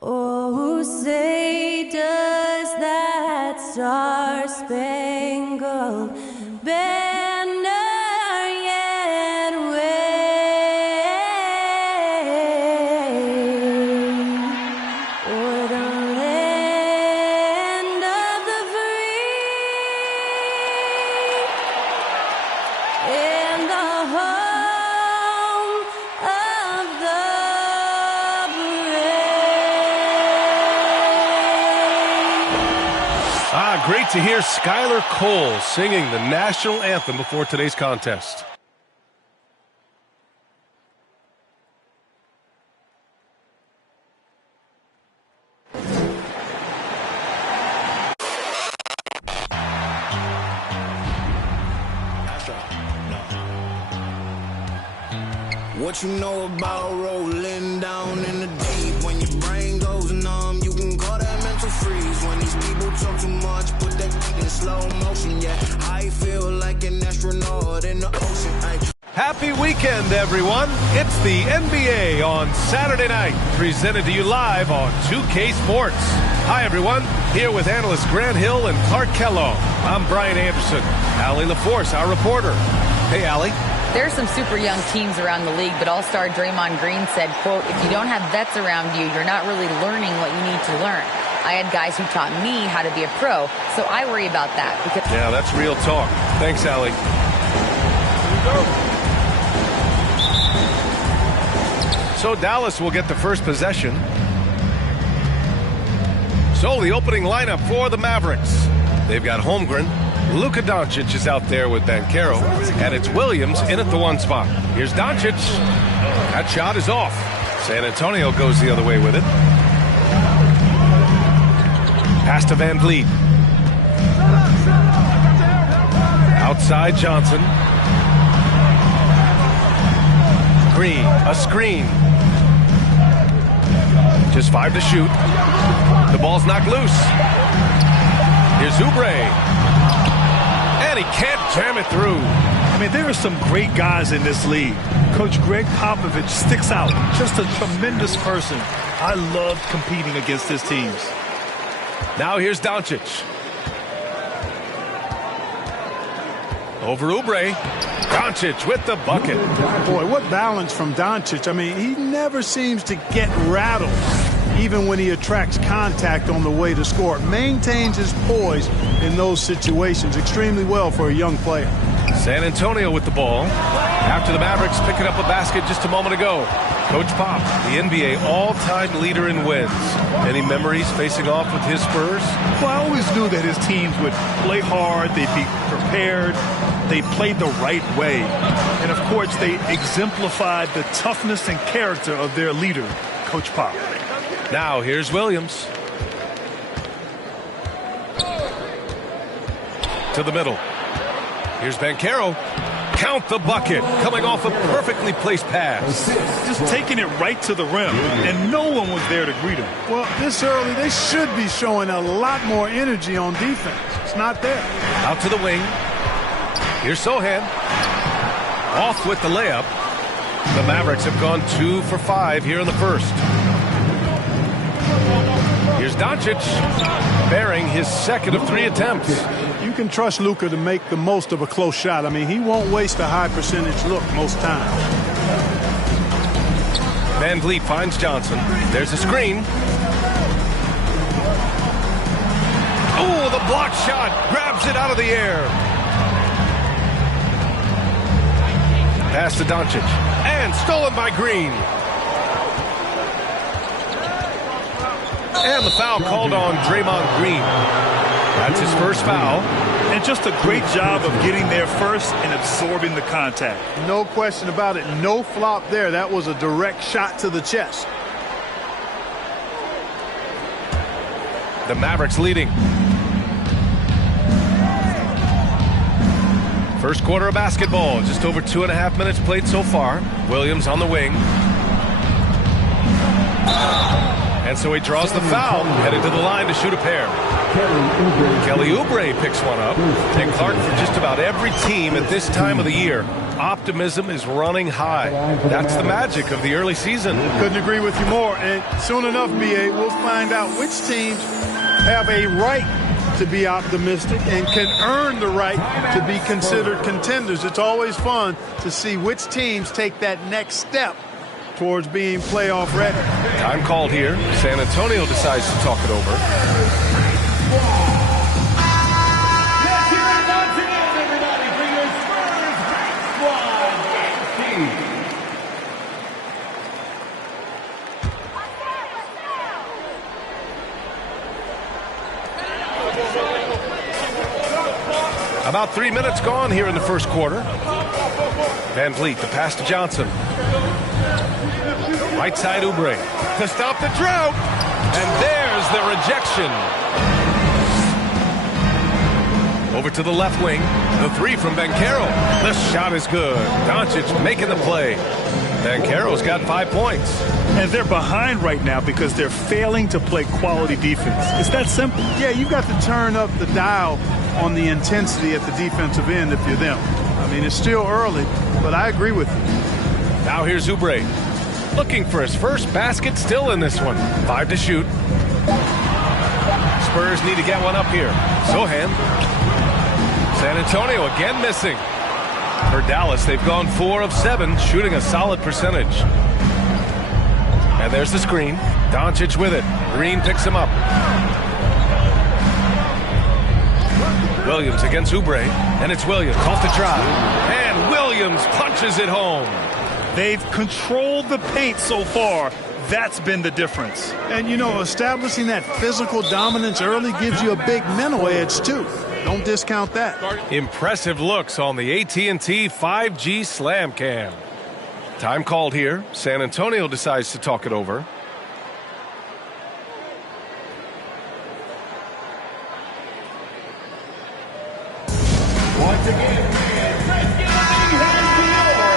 Oh, say does that star-spangled banner yet wave o'er the land of the free and the home of the Great to hear Skylar Cole singing the national anthem before today's contest. What you know about rolling down in the deep? When your brain goes numb, you can call that mental freeze. When these people talk too much, put that beat in slow motion. Yeah, I feel like an astronaut in the ocean. Happy weekend, everyone. It's the NBA on Saturday night, presented to you live on 2K Sports. Hi, everyone. Here with analysts Grant Hill and Clark Kellogg. I'm Brian Anderson. Allie LaForce, our reporter. Hey, Allie. There are some super young teams around the league, but All-Star Draymond Green said, quote, if you don't have vets around you, you're not really learning what you need to learn. I had guys who taught me how to be a pro, so I worry about that. Yeah, that's real talk. Thanks, Allie. Here we go. So Dallas will get the first possession. So the opening lineup for the Mavericks. They've got Holmgren. Luka Doncic is out there with Banchero, and it's Williams in at the one spot. Here's Doncic. That shot is off. San Antonio goes the other way with it. Pass to Van Vliet. Outside Johnson. Green, a screen. Just 5 to shoot. The ball's knocked loose. Here's Oubre. And he can't jam it through. I mean, there are some great guys in this league. Coach Greg Popovich sticks out. Just a tremendous person. I loved competing against his teams. Now here's Doncic. Over Oubre. Doncic with the bucket. Boy, what balance from Doncic. I mean, he never seems to get rattled, even when he attracts contact on the way to score. Maintains his poise in those situations extremely well for a young player. San Antonio with the ball. After the Mavericks picking up a basket just a moment ago. Coach Pop, the NBA all-time leader in wins. Any memories facing off with his Spurs? Well, I always knew that his teams would play hard, they'd be prepared, they played the right way. And, of course, they exemplified the toughness and character of their leader, Coach Pop. Now, here's Williams. To the middle. Here's Banchero. Count the bucket. Coming off a perfectly placed pass. Just taking it right to the rim, and no one was there to greet him. Well, this early, they should be showing a lot more energy on defense. It's not there. Out to the wing. Here's Sohan. Off with the layup. The Mavericks have gone 2 for 5 here in the first. Here's Doncic, bearing his second of 3 attempts. You can trust Luka to make the most of a close shot. I mean, he won't waste a high percentage look most times. Van Vliet finds Johnson. There's a screen. Oh, the block shot grabs it out of the air. Pass to Doncic. And stolen by Green. And the foul called on Draymond Green. That's his first foul. And just a great job of getting there first and absorbing the contact. No question about it. No flop there. That was a direct shot to the chest. The Mavericks leading. First quarter of basketball. Just over 2.5 minutes played so far. Williams on the wing. And so he draws the foul, headed to the line to shoot a pair. Kelly Oubre picks one up. And Clark, for just about every team at this time of the year, optimism is running high. That's the magic of the early season. Couldn't agree with you more. And soon enough, B.A., we'll find out which teams have a right to be optimistic and can earn the right to be considered contenders. It's always fun to see which teams take that next step towards being playoff ready. Time called here. San Antonio decides to talk it over. Let's hear it once again, everybody, for your Spurs Break Squad game team. About 3 minutes gone here in the first quarter. Van Vliet, the pass to Johnson. Right side Oubre to stop the drought. And there's the rejection. Over to the left wing. The three from Banchero. The shot is good. Doncic making the play. Banchero's got 5 points. And they're behind right now because they're failing to play quality defense. It's that simple. Yeah, you've got to turn up the dial on the intensity at the defensive end if you're them. I mean, it's still early, but I agree with you. Now here's Oubre. Looking for his first basket, still in this one. 5 to shoot. Spurs need to get one up here. Sohan. San Antonio again missing. For Dallas, they've gone 4 of 7, shooting a solid percentage. And there's the screen. Doncic with it. Green picks him up. Williams against Oubre. And it's Williams off the drop. And Williams punches it home. They've controlled the paint so far. That's been the difference. And, you know, establishing that physical dominance early gives you a big mental edge, too. Don't discount that. Impressive looks on the AT&T 5G Slam Cam. Time called here. San Antonio decides to talk it over. Once again, fans, let's give a big hand to your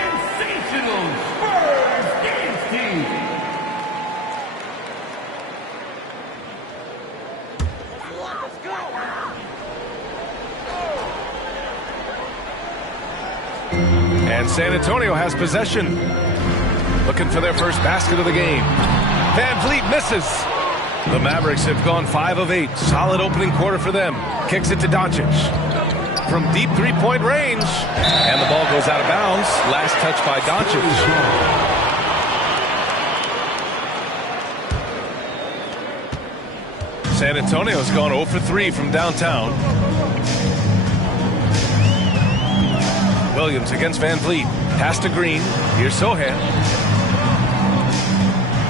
sensational Spurs Games team. And San Antonio has possession. Looking for their first basket of the game. Van Vliet misses. The Mavericks have gone 5 of 8. Solid opening quarter for them. Kicks it to Doncic. From deep three-point range. And the ball goes out of bounds. Last touch by Doncic. San Antonio's gone 0 for 3 from downtown. Williams against Van Vliet. Pass to Green. Here's Sohan.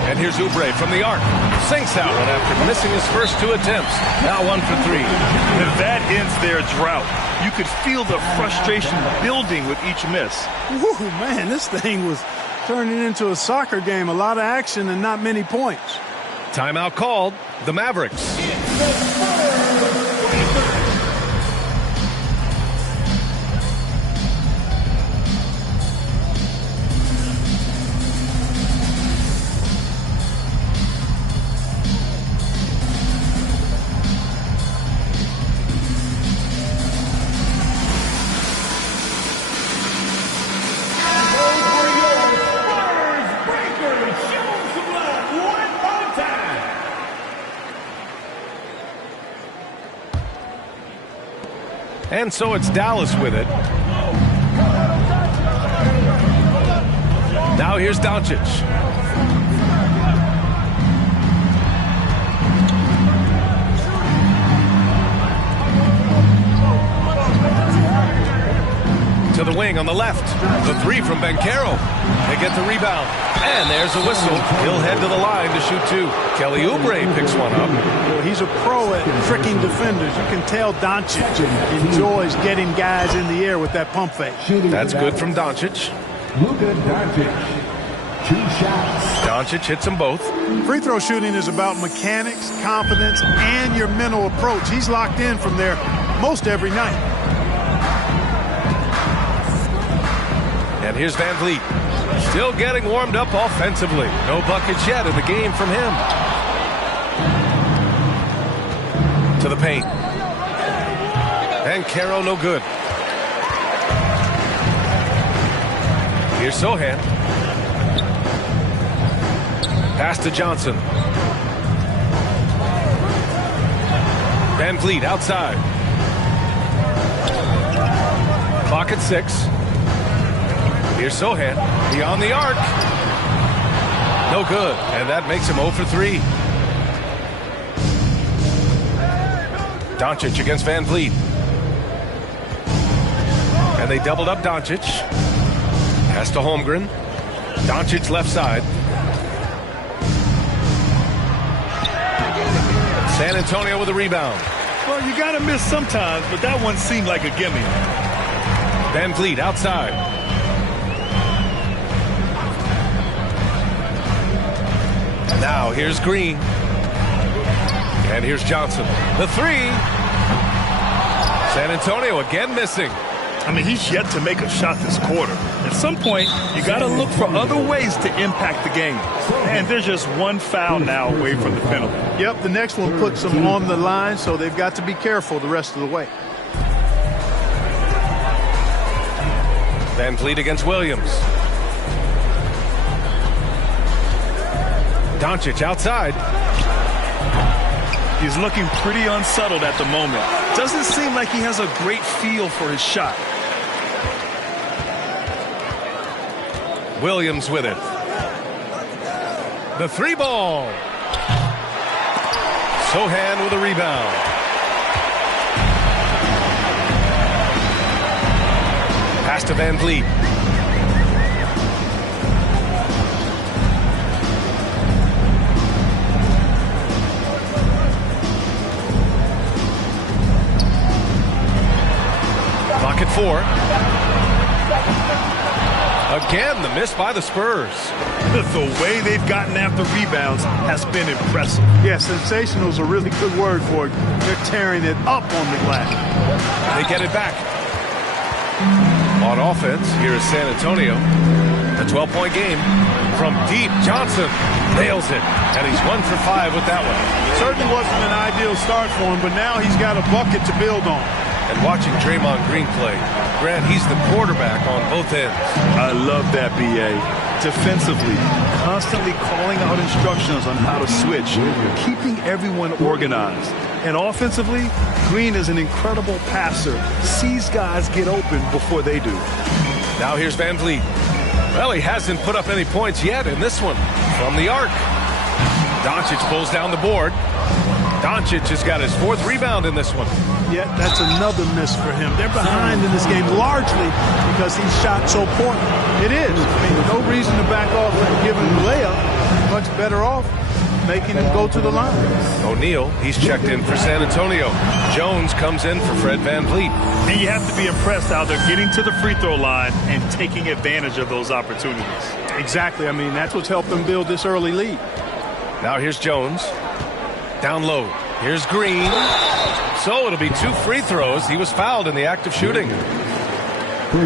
And here's Oubre from the arc. Sinks that one after missing his first 2 attempts. Now 1 for 3. And that ends their drought. You could feel the frustration building with each miss. Woo, man, this thing was turning into a soccer game. A lot of action and not many points. Timeout called. The Mavericks. And so it's Dallas with it. Now here's Doncic. To the wing on the left. The 3 from Banchero. They get the rebound. And there's a whistle. He'll head to the line to shoot 2. Kelly Oubre picks one up. Well, he's a pro at tricking defenders. You can tell Doncic enjoys getting guys in the air with that pump fake. That's good from Doncic. Luka Doncic. 2 shots. Doncic hits them both. Free throw shooting is about mechanics, confidence, and your mental approach. He's locked in from there most every night. And here's Van Vliet. Still getting warmed up offensively. No buckets yet in the game from him. To the paint. And Caro, no good. Here's Sohan. Pass to Johnson. Van Vliet outside. Clock at 6. Here's Sohan. Beyond the arc. No good. And that makes him 0 for 3. Doncic against Van Vliet. And they doubled up Doncic. Pass to Holmgren. Doncic left side. San Antonio with a rebound. Well, you got to miss sometimes, but that one seemed like a gimme. Van Vliet outside. Now here's Green. And here's Johnson. The 3. San Antonio again missing. I mean, he's yet to make a shot this quarter. At some point, you got to look for other ways to impact the game. And there's just one foul now away from the penalty. Yep, the next one puts them on the line, so they've got to be careful the rest of the way. Van Vliet against Williams. Doncic outside. He's looking pretty unsettled at the moment. Doesn't seem like he has a great feel for his shot. Williams with it. The 3 ball. Sohan with a rebound. Pass to Van Vliet. Clock at 4. Again, the miss by the Spurs. The way they've gotten after rebounds has been impressive. Yeah, sensational is a really good word for it. They're tearing it up on the glass. They get it back. On offense, here is San Antonio. A 12-point game. From deep, Johnson nails it. And he's 1 for 5 with that one. Certainly wasn't an ideal start for him, but now he's got a bucket to build on. And watching Draymond Green play, Grant, he's the quarterback on both ends. I love that, B.A. Defensively, constantly calling out instructions on how to switch, keeping everyone organized. And offensively, Green is an incredible passer, sees guys get open before they do. Now here's Van Vliet. Well, he hasn't put up any points yet in this one. From the arc. Doncic pulls down the board. Doncic has got his 4th rebound in this one. Yeah, that's another miss for him. They're behind in this game largely because he shot so poorly. It is. I mean, no reason to back off and give him the layup. Much better off making him go to the line. O'Neal, he's checked in for San Antonio. Jones comes in for Fred Van Vliet. And you have to be impressed how they're getting to the free throw line and taking advantage of those opportunities. Exactly. I mean, that's what's helped them build this early lead. Now here's Jones. Down low. Here's Green. So it'll be 2 free throws. He was fouled in the act of shooting.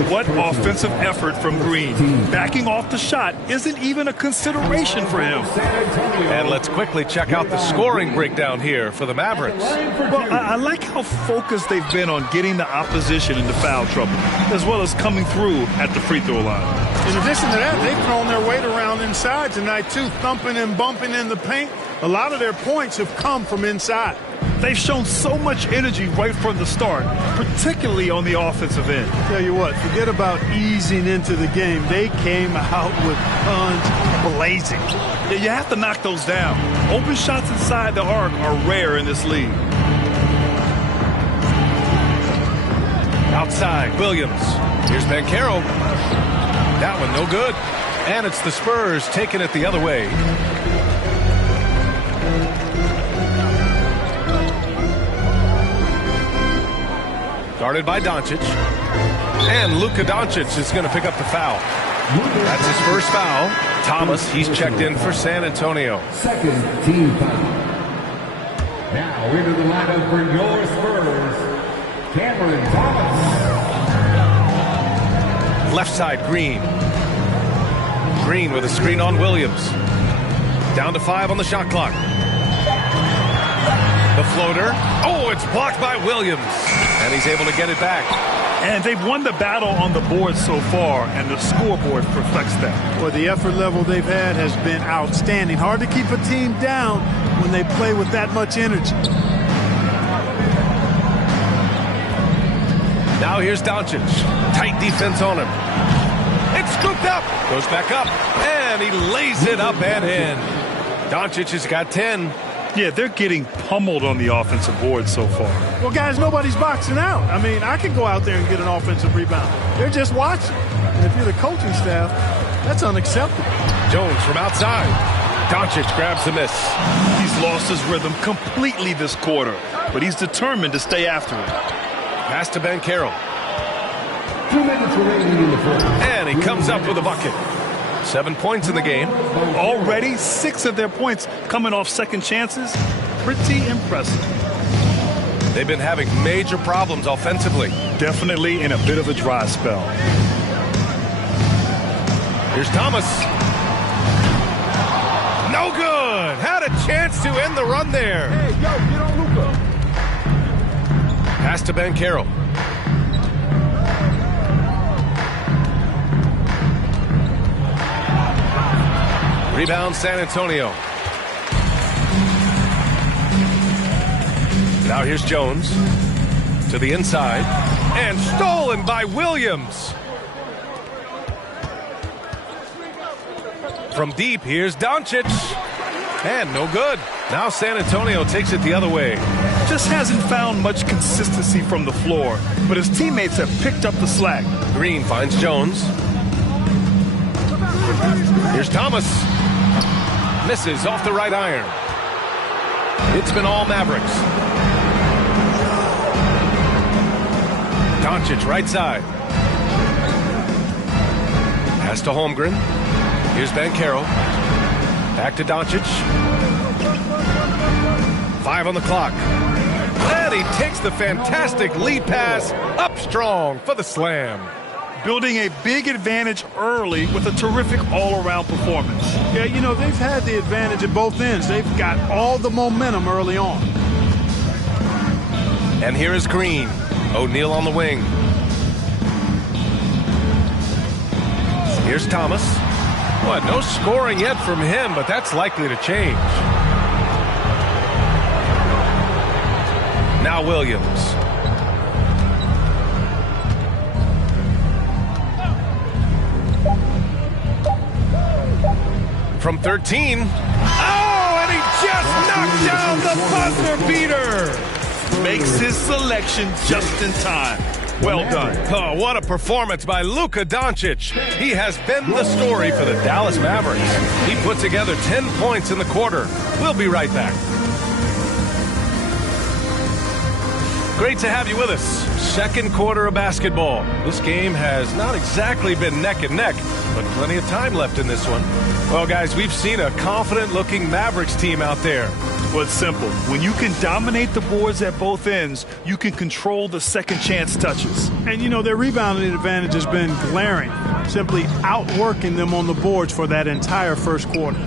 What offensive effort from Green. Backing off the shot isn't even a consideration for him. And let's quickly check out the scoring breakdown here for the Mavericks. Well, I like how focused they've been on getting the opposition into foul trouble, as well as coming through at the free throw line. In addition to that, they've thrown their weight around inside tonight, too, thumping and bumping in the paint. A lot of their points have come from inside. They've shown so much energy right from the start, particularly on the offensive end. Tell you what, forget about easing into the game. They came out with guns blazing. Yeah, you have to knock those down. Open shots inside the arc are rare in this league. Outside, Williams. Here's Bancaro. That one no good. And it's the Spurs taking it the other way. Guarded by Doncic. And Luka Doncic is going to pick up the foul. That's his first foul. Thomas, he's checked in for San Antonio. 2nd team foul. Now into the lineup for your Spurs, Cameron Thomas. Left side, Green. Green with a screen on Williams. Down to 5 on the shot clock. The floater. Oh, it's blocked by Williams. And he's able to get it back. And they've won the battle on the board so far, and the scoreboard reflects that. Well, the effort level they've had has been outstanding. Hard to keep a team down when they play with that much energy. Now here's Doncic. Tight defense on him. It's scooped up. Goes back up. And he lays it up and in. Doncic has got 10. Yeah, they're getting pummeled on the offensive board so far. Well, guys, nobody's boxing out. I mean, I could go out there and get an offensive rebound. They're just watching. And if you're the coaching staff, that's unacceptable. Jones from outside. Doncic grabs the miss. He's lost his rhythm completely this quarter, but he's determined to stay after it. Pass to Ben Carroll. 2 minutes remaining in the fourth. And he comes up with a bucket. 7 points in the game. Already 6 of their points coming off second chances. Pretty impressive. They've been having major problems offensively. Definitely in a bit of a dry spell. Here's Thomas. No good. Had a chance to end the run there. Hey, yo, get on Luka. Pass to Ben Carroll. Rebound San Antonio. Now here's Jones to the inside and stolen by Williams. From deep, here's Doncic. And no good. Now San Antonio takes it the other way. Just hasn't found much consistency from the floor, but his teammates have picked up the slack. Green finds Jones. Here's Thomas. Misses off the right iron. It's been all Mavericks. Doncic right side. Pass to Holmgren. Here's Ben Carroll. Back to Doncic. 5 on the clock. And he takes the fantastic lead pass up strong for the slam. Building a big advantage early with a terrific all-around performance. Yeah, you know, they've had the advantage at both ends. They've got all the momentum early on. And here is Green. O'Neal on the wing. Here's Thomas. What, no scoring yet from him, but that's likely to change. Now Williams. From 13. Oh, and he just knocked down the buzzer beater. Makes his selection just in time. Well done. Oh, what a performance by Luka Doncic. He has been the story for the Dallas Mavericks. He put together 10 points in the quarter. We'll be right back. Great to have you with us. Second quarter of basketball. This game has not exactly been neck and neck, but plenty of time left in this one. Well, guys, we've seen a confident-looking Mavericks team out there. Well, it's simple. When you can dominate the boards at both ends, you can control the second chance touches. And, you know, their rebounding advantage has been glaring, simply outworking them on the boards for that entire first quarter.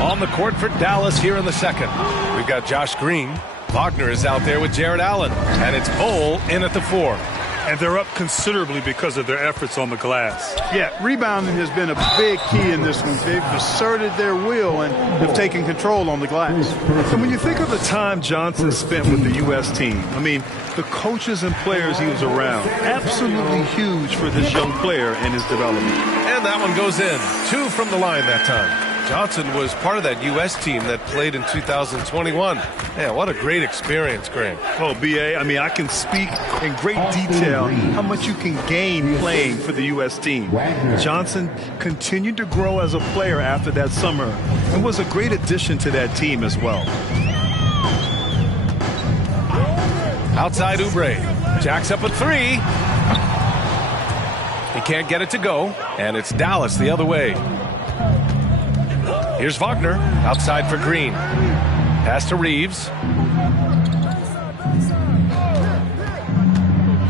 On the court for Dallas here in the second. We've got Josh Green. Wagner is out there with Jared Allen. And it's Bol in at the 4. And they're up considerably because of their efforts on the glass. Yeah, rebounding has been a big key in this one. They've asserted their will and have taken control on the glass. And when you think of the time Johnson spent with the U.S. team, I mean, the coaches and players he was around, absolutely huge for this young player and his development. And that one goes in. 2 from the line that time. Johnson was part of that U.S. team that played in 2021. Man, what a great experience, Graham. Oh, B.A., I mean, I can speak in great detail how much you can gain playing for the U.S. team. Johnson continued to grow as a player after that summer and was a great addition to that team as well. Outside Oubre. Jacks up a 3. He can't get it to go, and it's Dallas the other way. Here's Wagner, outside for Green. Pass to Reeves.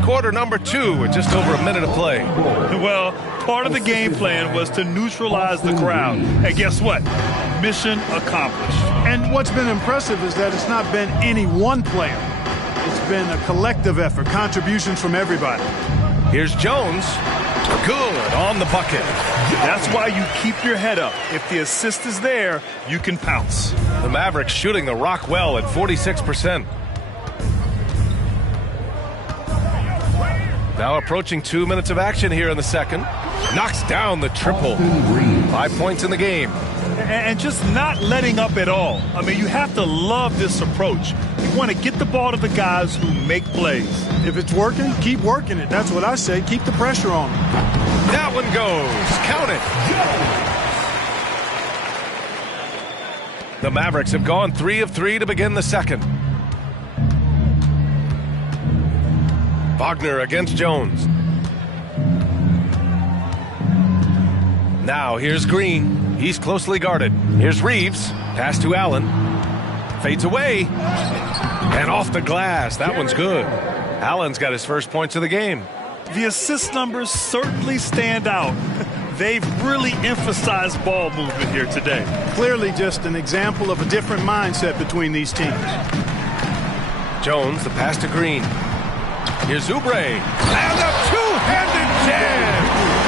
Quarter number 2 with just over a minute to play. Well, part of the game plan was to neutralize the crowd. And guess what? Mission accomplished. And what's been impressive is that it's not been any one player. It's been a collective effort, contributions from everybody. Here's Jones. Good on the bucket. That's why you keep your head up. If the assist is there, you can pounce. The Mavericks shooting the rock well at 46%. Now approaching 2 minutes of action here in the second. Knocks down the triple. 5 points in the game. And just not letting up at all. I mean, you have to love this approach. You want to get the ball to the guys who make plays. If it's working, keep working it. That's what I say. Keep the pressure on them. That one goes. Count it. The Mavericks have gone 3 of 3 to begin the second. Wagner against Jones. Now here's Green. He's closely guarded. Here's Reeves. Pass to Allen. Fades away. And off the glass. That one's good. Allen's got his first points of the game. The assist numbers certainly stand out. They've really emphasized ball movement here today. Clearly just an example of a different mindset between these teams. Jones, the pass to Green. Here's Oubre. And a two-handed jam.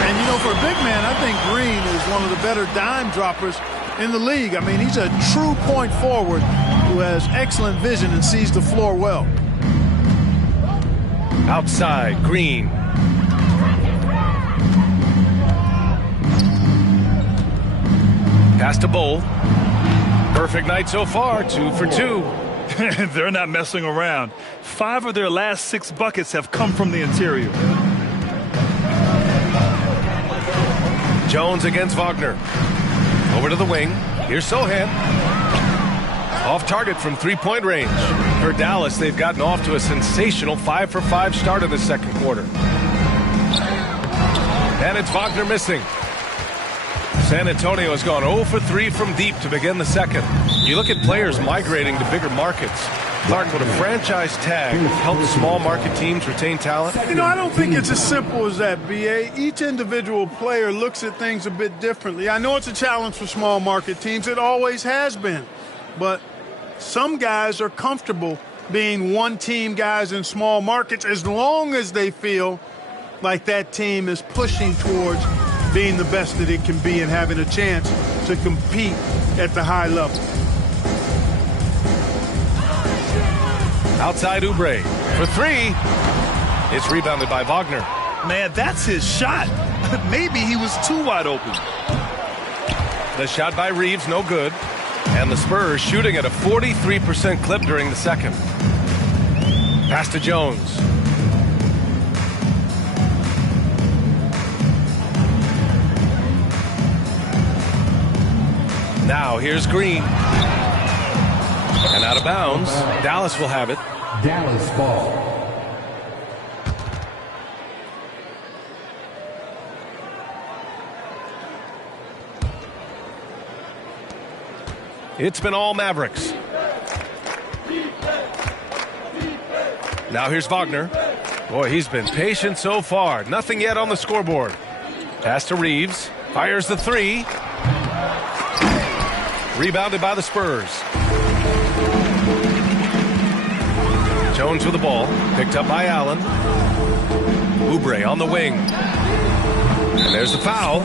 And, you know, for a big man, I think Green is one of the better dime droppers in the league. I mean, he's a true point forward who has excellent vision and sees the floor well. Outside, Green. Pass to Bull. Perfect night so far, 2 for 2. They're not messing around. 5 of their last 6 buckets have come from the interior. Jones against Wagner. Over to the wing. Here's Sohan. Off target from three-point range. For Dallas, they've gotten off to a sensational 5 for 5 start in the second quarter. And it's Wagner missing. San Antonio has gone 0 for 3 from deep to begin the second. You look at players migrating to bigger markets. Clark, would a franchise tag help small market teams retain talent? You know, I don't think it's as simple as that, B.A. Each individual player looks at things a bit differently. I know it's a challenge for small market teams. It always has been. But some guys are comfortable being one-team guys in small markets as long as they feel like that team is pushing towards being the best that it can be and having a chance to compete at the high level. Outside Oubre for 3. It's rebounded by Wagner. Man, that's his shot. Maybe he was too wide open. The shot by Reeves, no good. And the Spurs shooting at a 43% clip during the second. Pass to Jones. Now here's Green. And out of bounds. Dallas will have it. Dallas ball. It's been all Mavericks. Now here's Wagner. Boy, he's been patient so far. Nothing yet on the scoreboard. Pass to Reeves. Fires the 3. Rebounded by the Spurs. Jones with the ball. Picked up by Allen. Oubre on the wing. And there's the foul.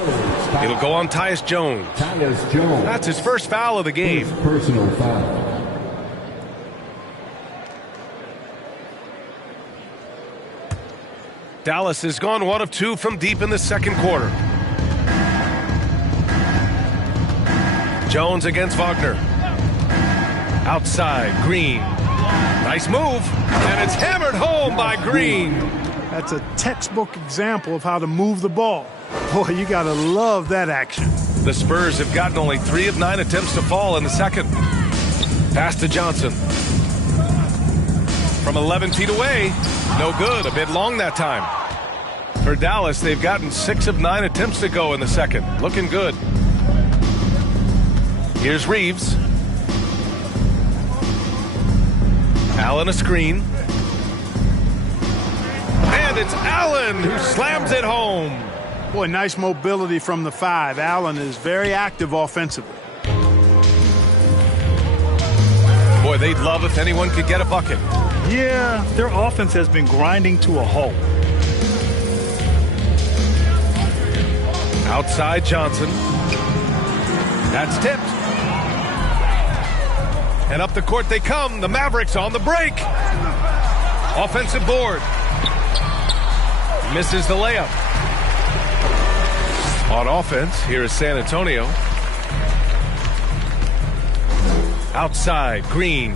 It'll go on Tyus Jones. Tyus Jones. That's his first foul of the game. Personal foul. Dallas has gone 1 of 2 from deep in the second quarter. Jones against Wagner. Outside, Green. Nice move, and it's hammered home by Green. That's a textbook example of how to move the ball. Boy, you got to love that action. The Spurs have gotten only 3 of 9 attempts to fall in the second. Pass to Johnson. From 11 feet away, no good, a bit long that time. For Dallas, they've gotten 6 of 9 attempts to go in the second. Looking good. Here's Reeves. Allen a screen. And it's Allen who slams it home. Boy, nice mobility from the 5. Allen is very active offensively. Boy, they'd love if anyone could get a bucket. Yeah, their offense has been grinding to a halt. Outside Johnson. That's tipped. And up the court they come. The Mavericks on the break. Offensive board. Misses the layup. On offense, here is San Antonio. Outside, Green.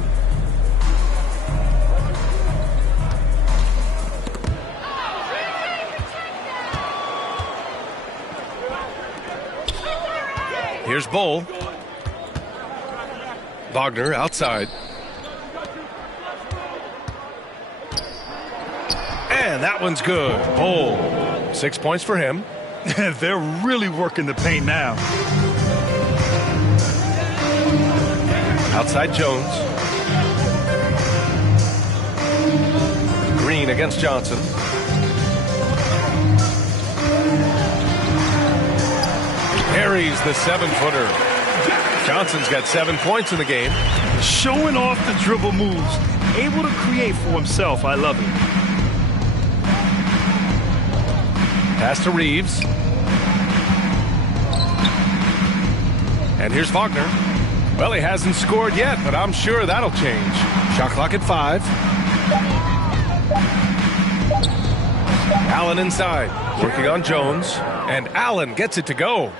Here's Bull. Wagner outside. And that one's good. Bull. 6 points for him. They're really working the paint now. Outside Jones. Green against Johnson. Carries the 7-footer. Johnson's got 7 points in the game. Showing off the dribble moves. Able to create for himself. I love it. Pass to Reeves. And here's Wagner. Well, he hasn't scored yet, but I'm sure that'll change. Shot clock at 5. Allen inside. Working on Jones. And Allen gets it to go.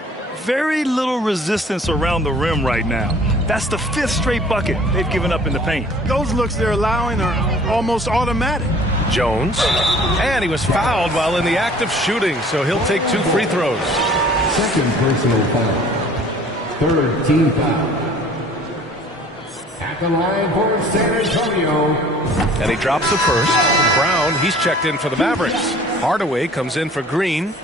Very little resistance around the rim right now. That's the 5th straight bucket they've given up in the paint. Those looks they're allowing are almost automatic. Jones. And he was fouled while in the act of shooting, so he'll take 2 free throws. Second personal foul. Third team foul. At the line for San Antonio. And he drops the first. Brown, he's checked in for the Mavericks. Hardaway comes in for Green.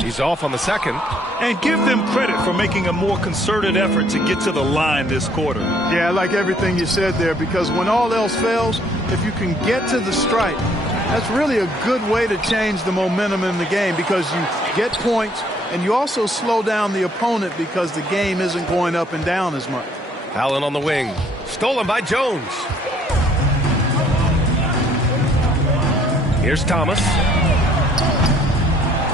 He's off on the second. And give them credit for making a more concerted effort to get to the line this quarter. Yeah, I like everything you said there, because when all else fails, if you can get to the stripe, that's really a good way to change the momentum in the game, because you get points and you also slow down the opponent because the game isn't going up and down as much. Allen on the wing. Stolen by Jones. Here's Thomas.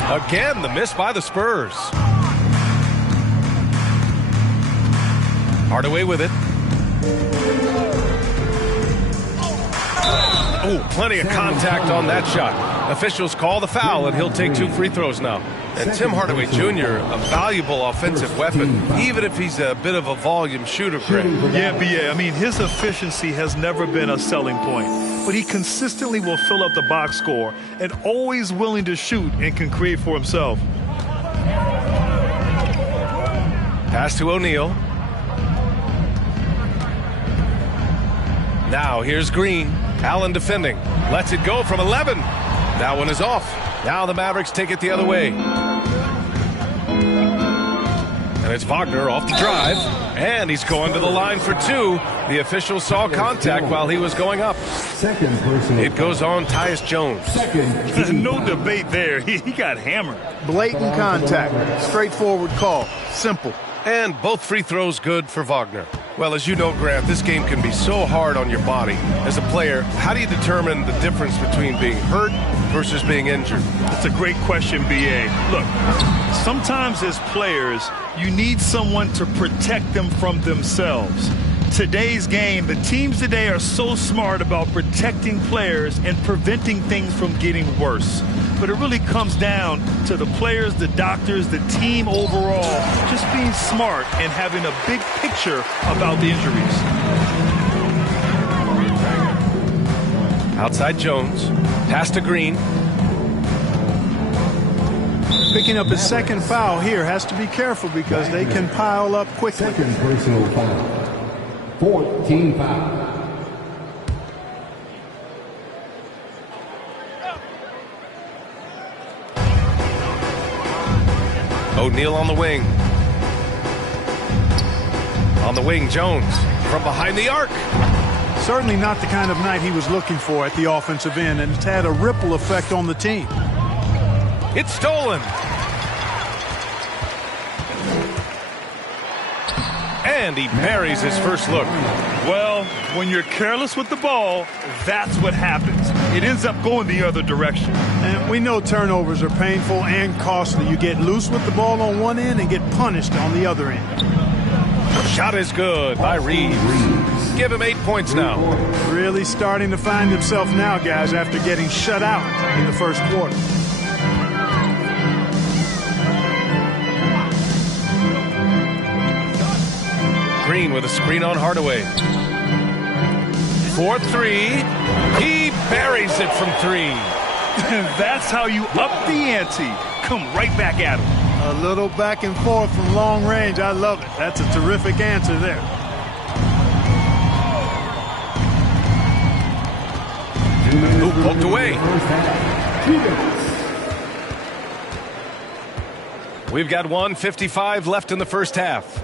Again, the miss by the Spurs. Hardaway with it. Oh, plenty of contact on that shot. Officials call the foul, and he'll take 2 free throws now. And Tim Hardaway Jr., a valuable offensive weapon, even if he's a bit of a volume shooter, Greg. Yeah, BA. I mean, his efficiency has never been a selling point, but he consistently will fill up the box score and always willing to shoot and can create for himself. Pass to O'Neal. Now here's Green. Allen defending. Lets it go from 11. That one is off. Now the Mavericks take it the other way. And it's Wagner off the drive. And he's going to the line for 2. The official saw contact while he was going up. Second personal. It goes on Tyus Jones. No debate there. He got hammered. Blatant contact. Straightforward call. Simple. And both free throws good for Wagner. Well, as you know, Grant, this game can be so hard on your body. As a player, how do you determine the difference between being hurt versus being injured? That's a great question, B.A. Look, sometimes as players, you need someone to protect them from themselves. Today's game, the teams today are so smart about protecting players and preventing things from getting worse. But it really comes down to the players, the doctors, the team overall, just being smart and having a big picture about the injuries. Outside Jones. Pass to Green. Picking up his second foul here. Has to be careful because they can pile up quickly. Second personal foul. 4th team foul. O'Neal on the wing. On the wing, Jones from behind the arc. Certainly not the kind of night he was looking for at the offensive end, and it's had a ripple effect on the team. It's stolen. And he buries his first look. Well, when you're careless with the ball, that's what happens. It ends up going the other direction. And we know turnovers are painful and costly. You get loose with the ball on one end and get punished on the other end. Shot is good by Reeves. Give him 8 points now. Really starting to find himself now, guys, after getting shut out in the first quarter. Green with a screen on Hardaway. 4-3. He buries it from 3. That's how you up the ante. Come right back at him. A little back and forth from long range. I love it. That's a terrific answer there. Ooh, poked away. We've got 1:55 left in the first half.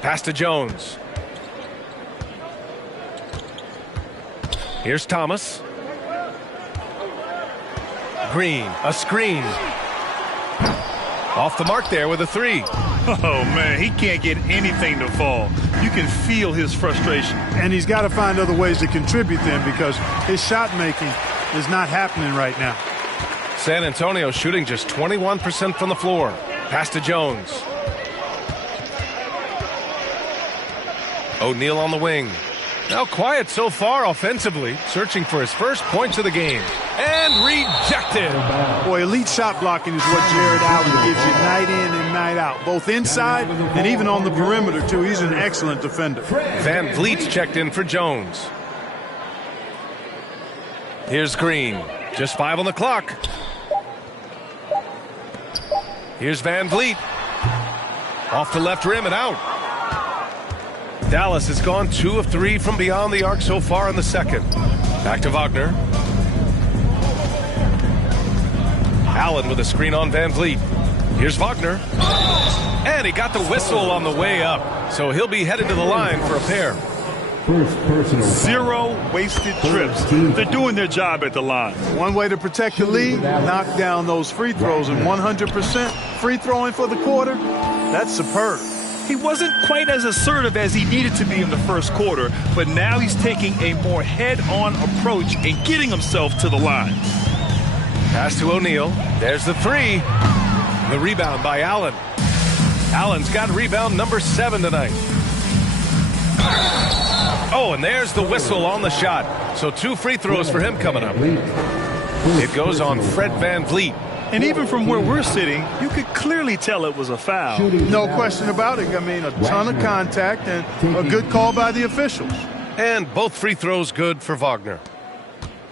Pass to Jones. Here's Thomas. Green, a screen. Off the mark there with a 3. Oh, man, he can't get anything to fall. You can feel his frustration. And he's got to find other ways to contribute then, because his shot making is not happening right now. San Antonio shooting just 21% from the floor. Pass to Jones. O'Neal on the wing. Now quiet so far offensively, searching for his first points of the game. And rejected. Boy, elite shot blocking is what Jared Allen gives you night in and night out, both inside and even on the perimeter, too. He's an excellent defender. Van Vliet's checked in for Jones. Here's Green. Just 5 on the clock. Here's Van Vliet. Off the left rim and out. Dallas has gone 2 of 3 from beyond the arc so far in the second. Back to Wagner. Allen with a screen on Van Vliet. Here's Wagner. And he got the whistle on the way up. So he'll be headed to the line for a pair. 0 wasted trips. They're doing their job at the line. One way to protect the lead, knock down those free throws, and 100% free throwing for the quarter, that's superb. He wasn't quite as assertive as he needed to be in the first quarter, but now he's taking a more head-on approach and getting himself to the line. Pass to O'Neal. There's the 3. The rebound by Allen. Allen's got rebound number 7 tonight. Oh, and there's the whistle on the shot. So 2 free throws for him coming up. It goes on Fred Van Vliet. And even from where we're sitting, you could clearly tell it was a foul. No question about it. I mean, a ton of contact and a good call by the officials. And both free throws good for Wagner.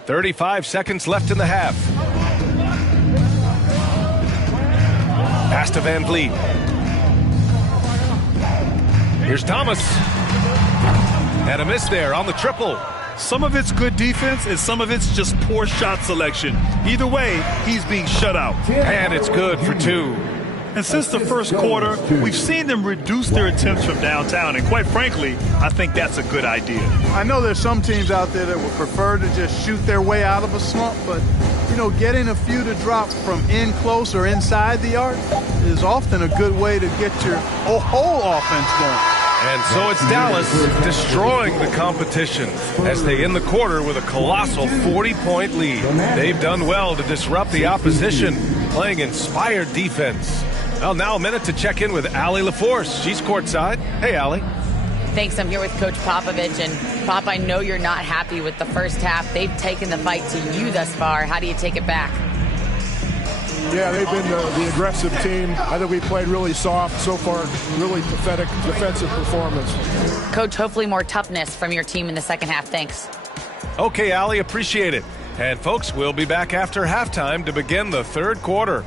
35 seconds left in the half. Pass to Van Vliet. Here's Thomas. And a miss there on the triple. Some of it's good defense and some of it's just poor shot selection. Either way, he's being shut out. And it's good for 2. And since the first quarter, we've seen them reduce their attempts from downtown. And quite frankly, I think that's a good idea. I know there's some teams out there that would prefer to just shoot their way out of a slump, but, you know, getting a few to drop from in close or inside the arc is often a good way to get your whole offense going. And so it's Dallas destroying the competition as they end the quarter with a colossal 40-point lead. They've done well to disrupt the opposition, playing inspired defense. Well, now a minute to check in with Allie LaForce. She's courtside. Hey, Allie. Thanks. I'm here with Coach Popovich. And, Pop, I know you're not happy with the first half. They've taken the fight to you thus far. How do you take it back? Yeah, they've been the aggressive team. I think we played really soft so far. Really pathetic defensive performance. Coach, hopefully more toughness from your team in the second half. Thanks. Okay, Allie, appreciate it. And, folks, we'll be back after halftime to begin the third quarter.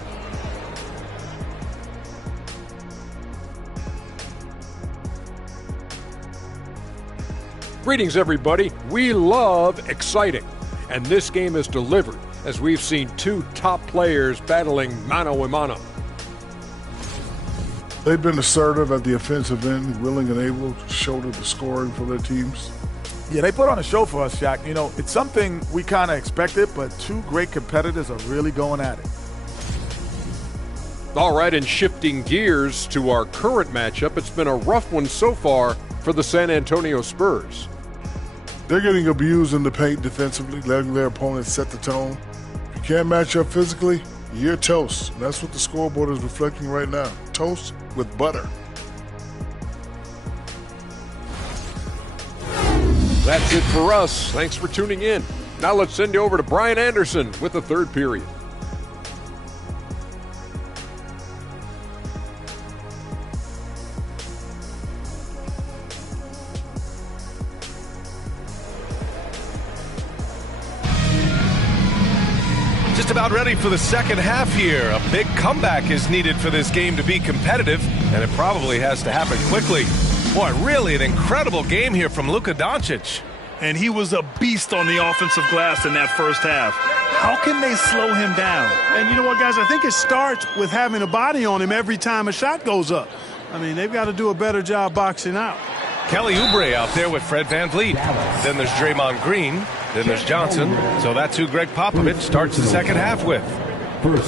Greetings, everybody. We love exciting, and this game is delivered as we've seen 2 top players battling mano-a-mano. They've been assertive at the offensive end, willing and able to shoulder the scoring for their teams. Yeah, they put on a show for us, Shaq. You know, it's something we kind of expected, but 2 great competitors are really going at it. All right, and shifting gears to our current matchup, it's been a rough one so far for the San Antonio Spurs. They're getting abused in the paint defensively, letting their opponents set the tone. If you can't match up physically, you're toast. And that's what the scoreboard is reflecting right now. Toast with butter. That's it for us. Thanks for tuning in. Now let's send you over to Brian Anderson with the third period. Just about ready for the second half here. A big comeback is needed for this game to be competitive, and it probably has to happen quickly. Boy, really an incredible game here from Luka Doncic. And he was a beast on the offensive glass in that first half. How can they slow him down? And you know what, guys? I think it starts with having a body on him every time a shot goes up. I mean, they've got to do a better job boxing out. Kelly Oubre out there with Fred VanVleet. Then there's Draymond Green. Then there's Johnson. So that's who Greg Popovich starts the second half with.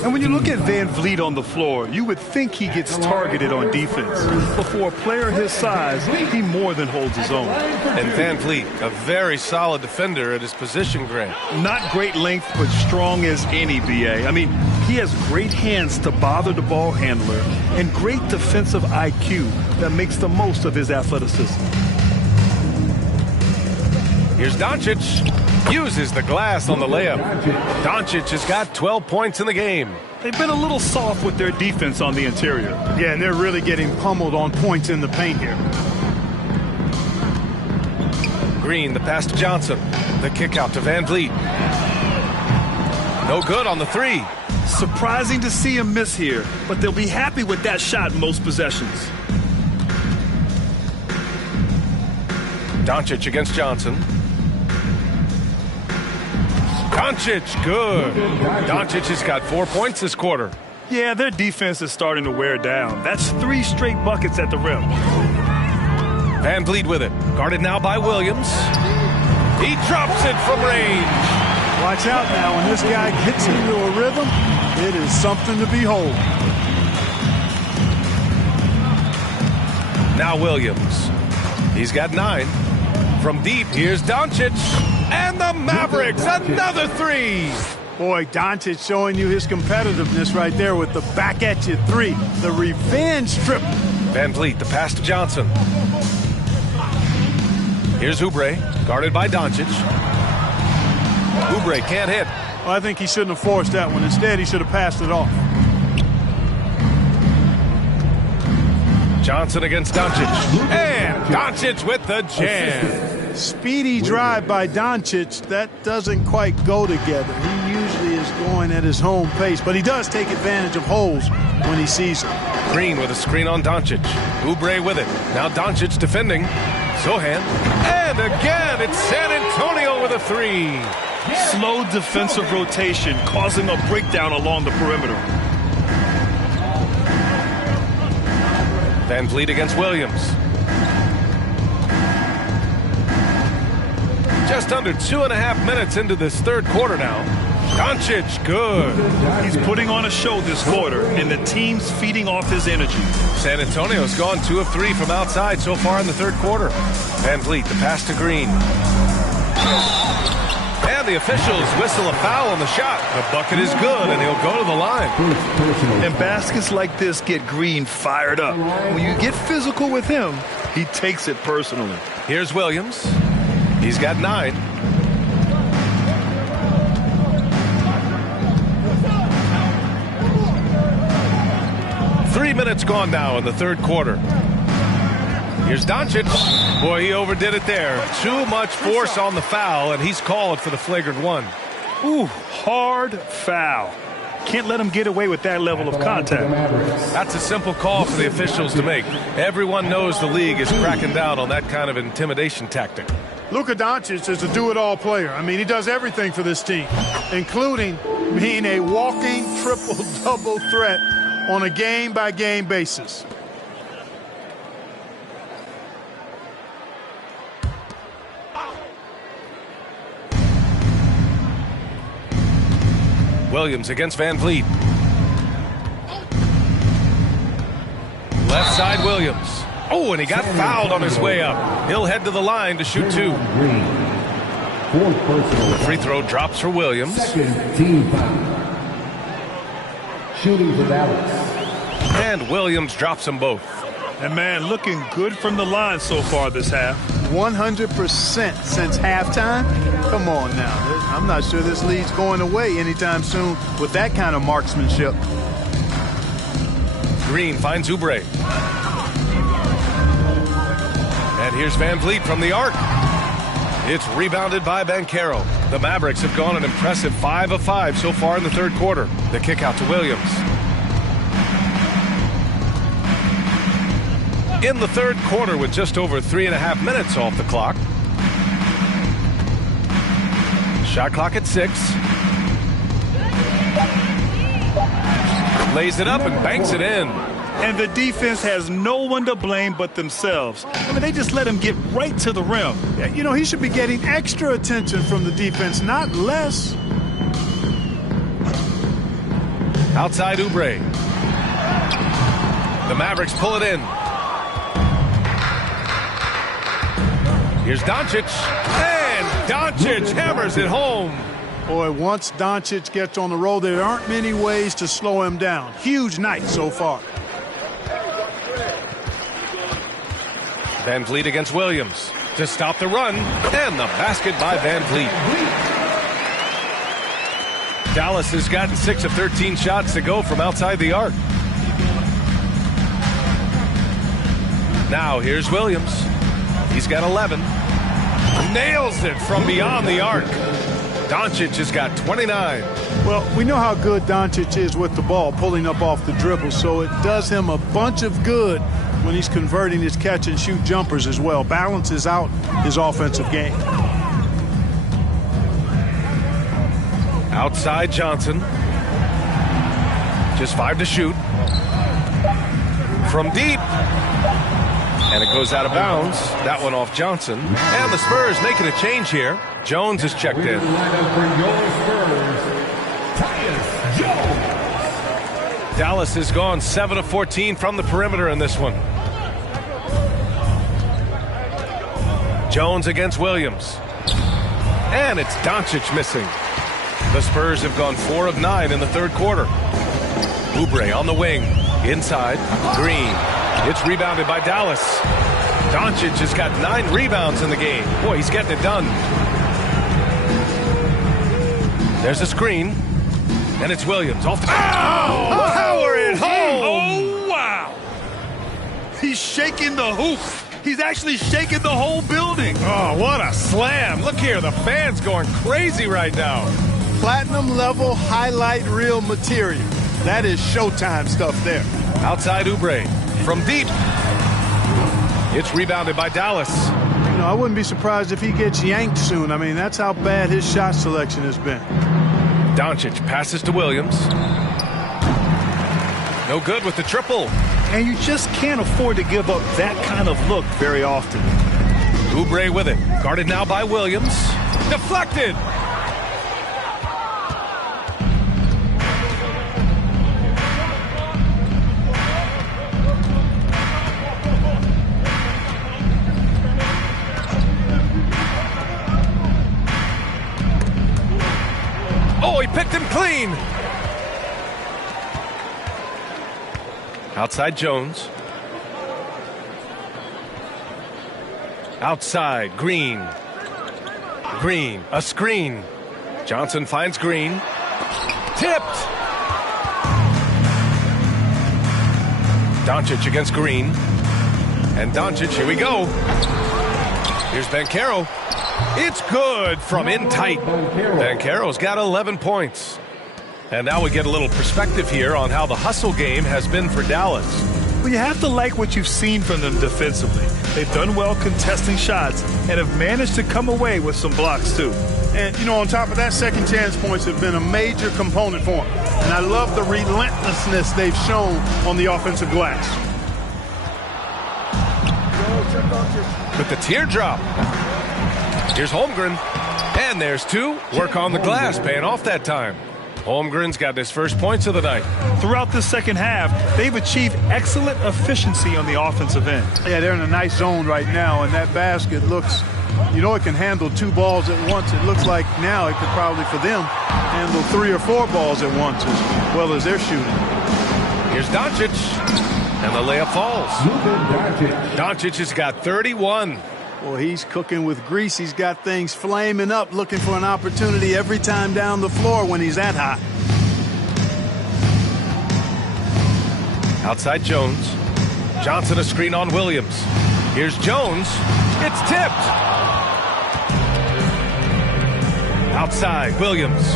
And when you look at VanVleet on the floor, you would think he gets targeted on defense. But for a player his size, he more than holds his own. And VanVleet, a very solid defender at his position, Greg. Not great length, but strong as any, BA. I mean, he has great hands to bother the ball handler and great defensive IQ that makes the most of his athleticism. Here's Doncic. Uses the glass on the layup. Doncic has got 12 points in the game. They've been a little soft with their defense on the interior. Yeah, and they're really getting pummeled on points in the paint here. Green, the pass to Johnson. The kick out to VanVleet. No good on the three. Surprising to see him miss here, but they'll be happy with that shot in most possessions. Doncic against Johnson. Doncic, good. Doncic has got 4 points this quarter. Yeah, their defense is starting to wear down. That's 3 straight buckets at the rim. VanVleet with it. Guarded now by Williams. He drops it from range. Watch out now. When this guy gets into a rhythm, it is something to behold. Now Williams. He's got 9. From deep, here's Doncic. And the Mavericks, another 3. Boy, Doncic showing you his competitiveness right there with the back-at-you 3. The revenge triple. VanVleet, the pass to Johnson. Here's Oubre, guarded by Doncic. Oubre can't hit. Well, I think he shouldn't have forced that one. Instead, he should have passed it off. Johnson against Doncic. And Doncic with the jam. Speedy drive by Doncic. That doesn't quite go together. He usually is going at his home pace, but he does take advantage of holes when he sees them. Green with a screen on Doncic. Oubre with it. Now Doncic defending. Sohan. And again, it's San Antonio with a 3. Slow defensive rotation causing a breakdown along the perimeter. VanVleet against Williams. Just under 2.5 minutes into this third quarter now. Doncic, good. He's putting on a show this quarter, and the team's feeding off his energy. San Antonio's gone 2 of 3 from outside so far in the third quarter. VanVleet, the pass to Green. And the officials whistle a foul on the shot. The bucket is good, and he'll go to the line. And baskets like this get Green fired up. When you get physical with him, he takes it personally. Here's Williams. He's got 9. Three minutes gone now in the third quarter. Here's Doncic. Boy, he overdid it there. Too much force on the foul, and he's called for the flagrant 1. Ooh, hard foul. Can't let him get away with that level of contact. That's a simple call for the officials to make. Everyone knows the league is cracking down on that kind of intimidation tactic. Luka Doncic is a do-it-all player. I mean, he does everything for this team, including being a walking triple-double threat on a game-by-game basis. Williams against VanVleet. Left side, Williams. Oh, and he got fouled on his way up. He'll head to the line to shoot 2. The free throw drops for Williams. Second team foul. Shooting for Dallas. And Williams drops them both. And man, looking good from the line so far this half. 100% since halftime. Come on now. I'm not sure this lead's going away anytime soon with that kind of marksmanship. Green finds Oubre. And here's Van Vliet from the arc. It's rebounded by Banchero. The Mavericks have gone an impressive 5 of 5 so far in the third quarter. The kick out to Williams. In the third quarter with just over 3.5 minutes off the clock. Shot clock at 6. Lays it up and banks it in. And the defense has no one to blame but themselves. I mean, they just let him get right to the rim. You know, he should be getting extra attention from the defense, not less. Outside Oubre. The Mavericks pull it in. Here's Doncic. And Doncic hammers it home. Boy, once Doncic gets on the roll, there aren't many ways to slow him down. Huge night so far. Van Vliet against Williams to stop the run. And the basket by Van Vliet. Dallas has gotten 6 of 13 shots to go from outside the arc. Now here's Williams. He's got 11. Nails it from beyond the arc. Doncic has got 29. Well, we know how good Doncic is with the ball, pulling up off the dribble, so it does him a bunch of good when he's converting his catch-and-shoot jumpers as well. Balances out his offensive game. Outside Johnson. Just 5 to shoot. From deep. And it goes out of bounds. That one off Johnson. And the Spurs making a change here. Jones is checked in. Dallas has gone 7 of 14 from the perimeter in this one. Jones against Williams. And it's Doncic missing. The Spurs have gone 4 of 9 in the third quarter. Oubre on the wing. Inside. Green. It's rebounded by Dallas. Doncic has got 9 rebounds in the game. Boy, he's getting it done. There's a screen. And it's Williams off the... Oh! Power it home! Oh, wow! He's shaking the hoop. He's actually shaking the whole building. Oh, what a slam. Look here, the fans going crazy right now. Platinum level highlight reel material. That is Showtime stuff there. Outside Oubre. From deep. It's rebounded by Dallas. You know, I wouldn't be surprised if he gets yanked soon. I mean, that's how bad his shot selection has been. Doncic passes to Williams. No good with the triple. And you just can't afford to give up that kind of look very often. Oubre with it. Guarded now by Williams. Deflected. Oh, he picked him clean. Outside Jones. Outside Green. Green, a screen. Johnson finds Green. Tipped. Doncic against Green. And Doncic, here we go. Here's Banchero. It's good from in tight. Banchero's got 11 points. And now we get a little perspective here on how the hustle game has been for Dallas. Well, you have to like what you've seen from them defensively. They've done well contesting shots and have managed to come away with some blocks, too. And, you know, on top of that, second chance points have been a major component for them. And I love the relentlessness they've shown on the offensive glass. With the teardrop. Here's Holmgren. And there's 2. Work on the glass, paying off that time. Holmgren's got his first points of the night. Throughout the second half, they've achieved excellent efficiency on the offensive end. Yeah, they're in a nice zone right now, and that basket looks, you know, it can handle 2 balls at once. It looks like now it could probably, for them, handle 3 or 4 balls at once as well as they're shooting. Here's Doncic, and the layup falls. Doncic has got 31. Well, he's cooking with grease. He's got things flaming up, looking for an opportunity every time down the floor when he's that hot. Outside Jones. Johnson a screen on Williams. Here's Jones. It's tipped. Outside Williams.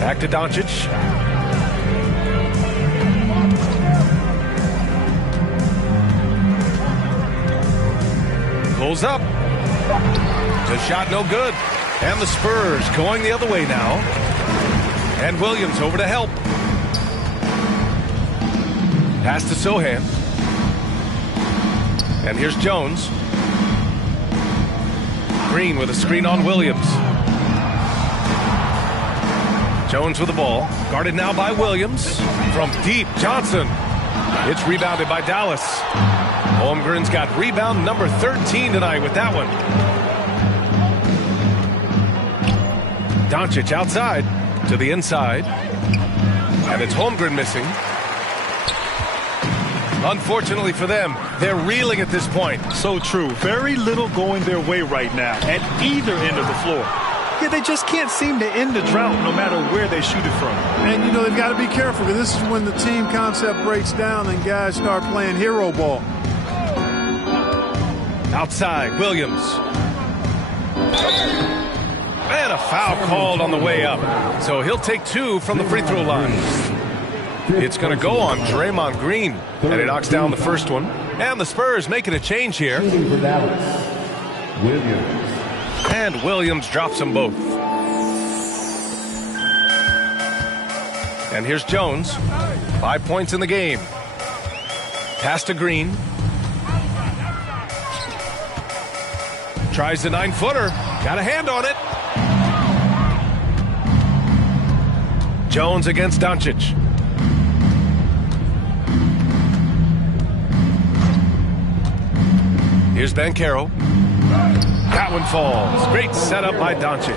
Back to Doncic. Pulls up. The shot no good. And the Spurs going the other way now. And Williams over to help. Pass to Sohan. And here's Jones. Green with a screen on Williams. Jones with the ball. Guarded now by Williams. From deep, Johnson. It's rebounded by Dallas. Holmgren's got rebound number 13 tonight with that one. Doncic outside to the inside. And it's Holmgren missing. Unfortunately for them, they're reeling at this point. So true. Very little going their way right now at either end of the floor. Yeah, they just can't seem to end the drought no matter where they shoot it from. And, you know, they've got to be careful because this is when the team concept breaks down and guys start playing hero ball. Outside, Williams. And a foul called on the way up. So he'll take 2 from the free throw line. It's going to go on Draymond Green. And he knocks down the first one. And the Spurs making a change here. And Williams drops them both. And here's Jones. 5 points in the game. Pass to Green. Tries the 9-footer. Got a hand on it. Jones against Doncic. Here's Banchero. That one falls. Great setup by Doncic.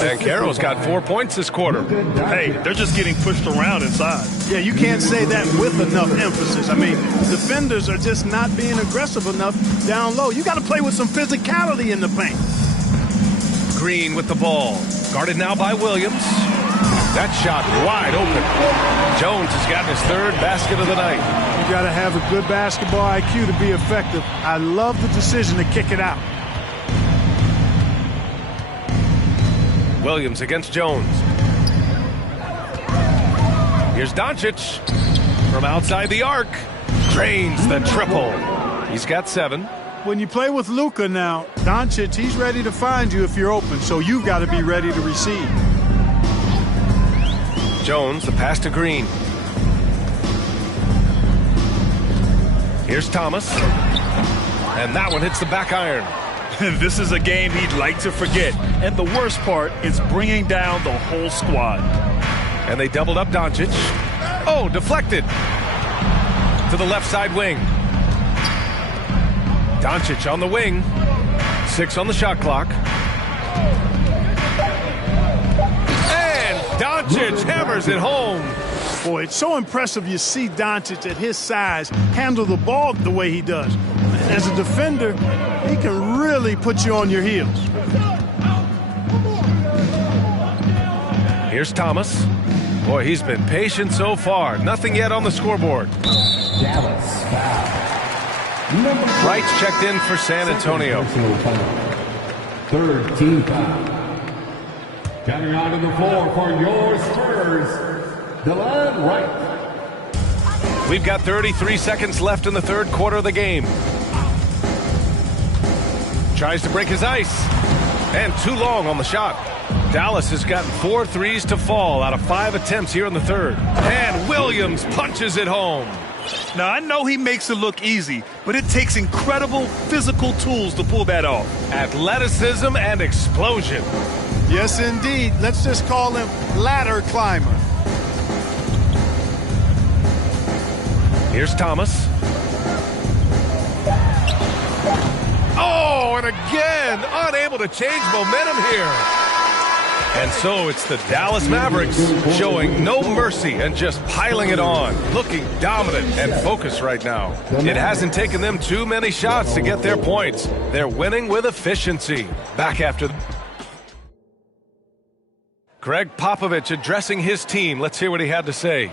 Banchero's got 4 points this quarter. Hey, they're just getting pushed around inside. Yeah, you can't say that with enough emphasis. I mean, defenders are just not being aggressive enough down low. You got to play with some physicality in the paint. Green with the ball. Guarded now by Williams. That shot wide open. Jones has gotten his 3rd basket of the night. You got to have a good basketball IQ to be effective. I love the decision to kick it out. Williams against Jones. Here's Doncic from outside the arc. Drains the triple. He's got 7. When you play with Luka now, Doncic, he's ready to find you if you're open, so you've got to be ready to receive. Jones, the pass to Green. Here's Thomas. And that one hits the back iron. This is a game he'd like to forget. And the worst part is bringing down the whole squad. And they doubled up Doncic. Oh, deflected. To the left side wing. Doncic on the wing. 6 on the shot clock. And Doncic hammers it home. Boy, it's so impressive you see Doncic at his size handle the ball the way he does. As a defender, he can really put you on your heels. Here's Thomas. Boy, he's been patient so far. Nothing yet on the scoreboard. Dallas foul. Wright's checked in for San Antonio. 3rd team foul. Coming onto the floor for your Spurs, Delon Wright. We've got 33 seconds left in the 3rd quarter of the game. Tries to break his ice. And too long on the shot. Dallas has gotten 4 threes to fall out of 5 attempts here in the 3rd. And Williams punches it home. Now, I know he makes it look easy, but it takes incredible physical tools to pull that off. Athleticism and explosion. Yes, indeed. Let's just call him ladder climber. Here's Thomas. Oh, and again, unable to change momentum here. And so it's the Dallas Mavericks showing no mercy and just piling it on, looking dominant and focused right now. It hasn't taken them too many shots to get their points. They're winning with efficiency. Back after Greg Popovich addressing his team. Let's hear what he had to say.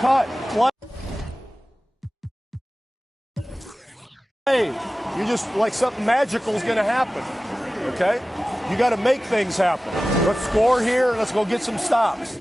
Cut. One. Hey, you just like something magical is going to happen. Okay? You got to make things happen. Let's score here. Let's go get some stops.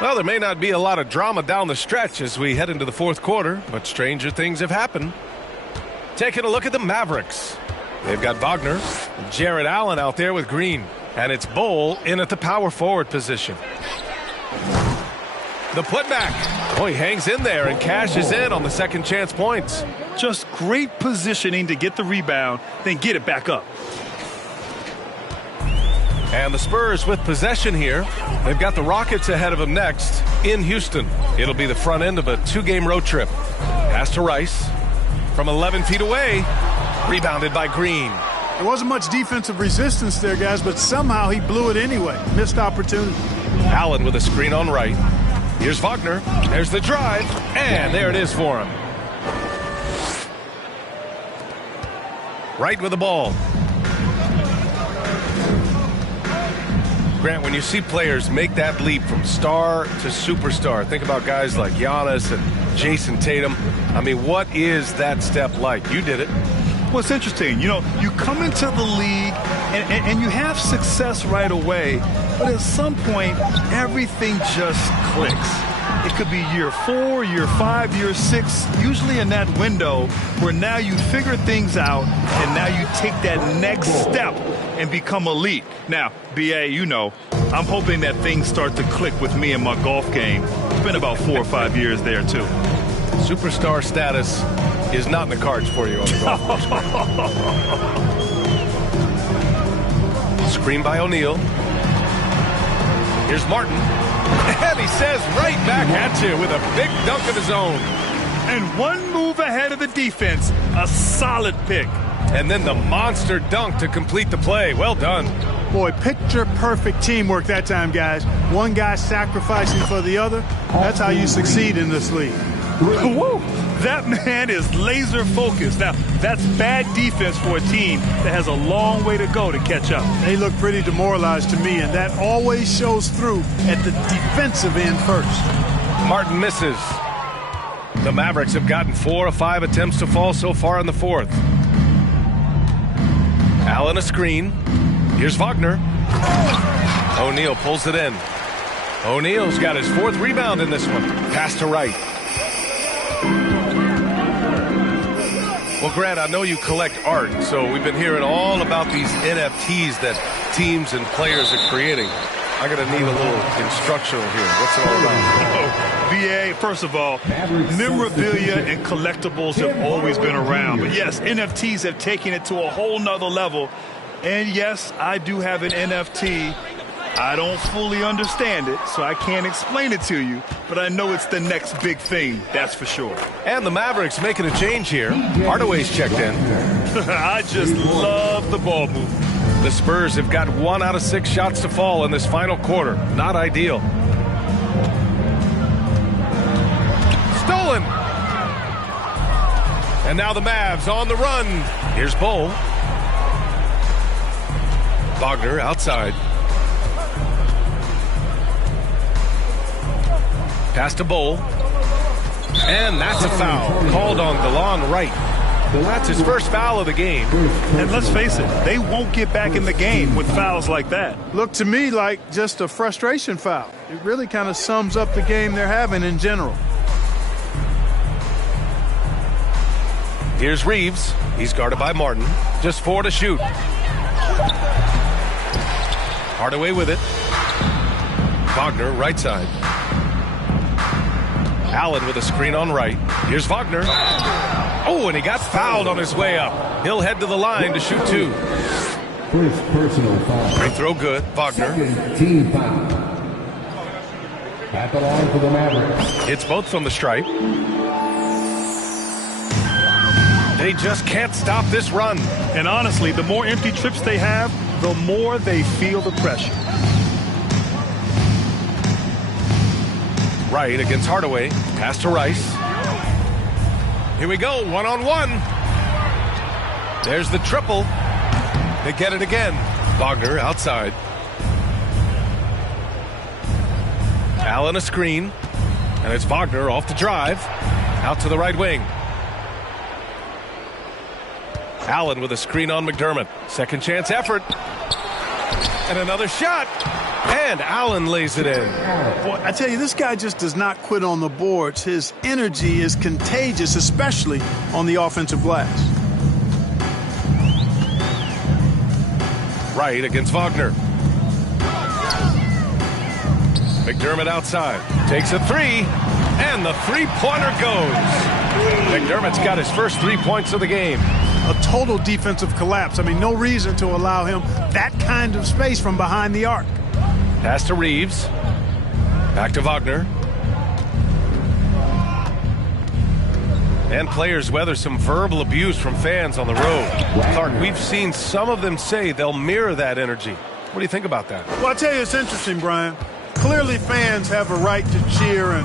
Well, there may not be a lot of drama down the stretch as we head into the fourth quarter, but stranger things have happened. Taking a look at the Mavericks. They've got Wagner, Jared Allen out there with Green, and it's Bol in at the power forward position. The putback. Oh, he hangs in there and cashes in on the second chance points. Just great positioning to get the rebound, then get it back up. And the Spurs with possession here. They've got the Rockets ahead of them next in Houston. It'll be the front end of a two-game road trip. Pass to Rice from 11 feet away. Rebounded by Green. There wasn't much defensive resistance there, guys, but somehow he blew it anyway. Missed opportunity. Allen with a screen on right. Here's Wagner. There's the drive. And there it is for him. Right with the ball. Grant, when you see players make that leap from star to superstar, think about guys like Giannis and Jason Tatum. I mean, what is that step like? You did it. Well, it's interesting. You know, you come into the league and you have success right away, but at some point, everything just clicks. It could be year 4, year 5, year 6, usually in that window where now you figure things out and now you take that next step and become elite. Now, BA, you know, I'm hoping that things start to click with me in my golf game. It's been about 4 or 5 years there, too. Superstar status is not in the cards for you on the golf course. Screen by O'Neal. Here's Martin. And he says right back at you with a big dunk of his own. And one move ahead of the defense. A solid pick. And then the monster dunk to complete the play. Well done. Boy, picture-perfect teamwork that time, guys. One guy sacrificing for the other. That's how you succeed in this league. Woo! That man is laser focused. Now, that's bad defense for a team that has a long way to go to catch up. They look pretty demoralized to me, and that always shows through at the defensive end first. Martin misses. The Mavericks have gotten 4 of 5 attempts to fall so far in the fourth. Allen a screen. Here's Wagner. O'Neal pulls it in. O'Neal's got his 4th rebound in this one. Pass to right. Well, Grant, I know you collect art, so we've been hearing all about these NFTs that teams and players are creating. I'm going to need a little instructional here. What's it all about? BA, first of all, memorabilia and collectibles have always been around. But yes, NFTs have taken it to a whole nother level. And yes, I do have an NFT. I don't fully understand it, so I can't explain it to you. But I know it's the next big thing, that's for sure. And the Mavericks making a change here. Hardaway's checked in. I just love the ball movement. The Spurs have got 1 out of 6 shots to fall in this final quarter. Not ideal. Stolen. And now the Mavs on the run. Here's Bol. Wagner outside. Pass to Bol. And that's a foul called on DeLon Wright. That's his first foul of the game. And let's face it, they won't get back in the game with fouls like that. Looked to me like just a frustration foul. It really kind of sums up the game they're having in general. Here's Reeves. He's guarded by Martin. Just 4 to shoot. Hardaway with it. Wagner, right side. Allen with a screen on right. Here's Wagner. Oh, and he got fouled on his way up. He'll head to the line to shoot 2. First personal foul. Free throw good. Wagner. Second team foul. At the line for the Mavericks. It's both from the stripe. They just can't stop this run. And honestly, the more empty trips they have, the more they feel the pressure. Right against Hardaway. Pass to Rice. Here we go. 1-on-1. There's the triple. They get it again. Wagner outside. Allen a screen. And it's Wagner off the drive. Out to the right wing. Allen with a screen on McDermott. Second chance effort. And another shot. And Allen lays it in. Boy, I tell you, this guy just does not quit on the boards. His energy is contagious, especially on the offensive glass. Right against Wagner. McDermott outside. Takes a 3. And the three-pointer goes. McDermott's got his first 3 points of the game. A total defensive collapse. I mean, no reason to allow him that kind of space from behind the arc. Pass to Reeves. Back to Wagner. And players weather some verbal abuse from fans on the road. Clark, we've seen some of them say they'll mirror that energy. What do you think about that? Well, I tell you, it's interesting, Brian. Clearly fans have a right to cheer and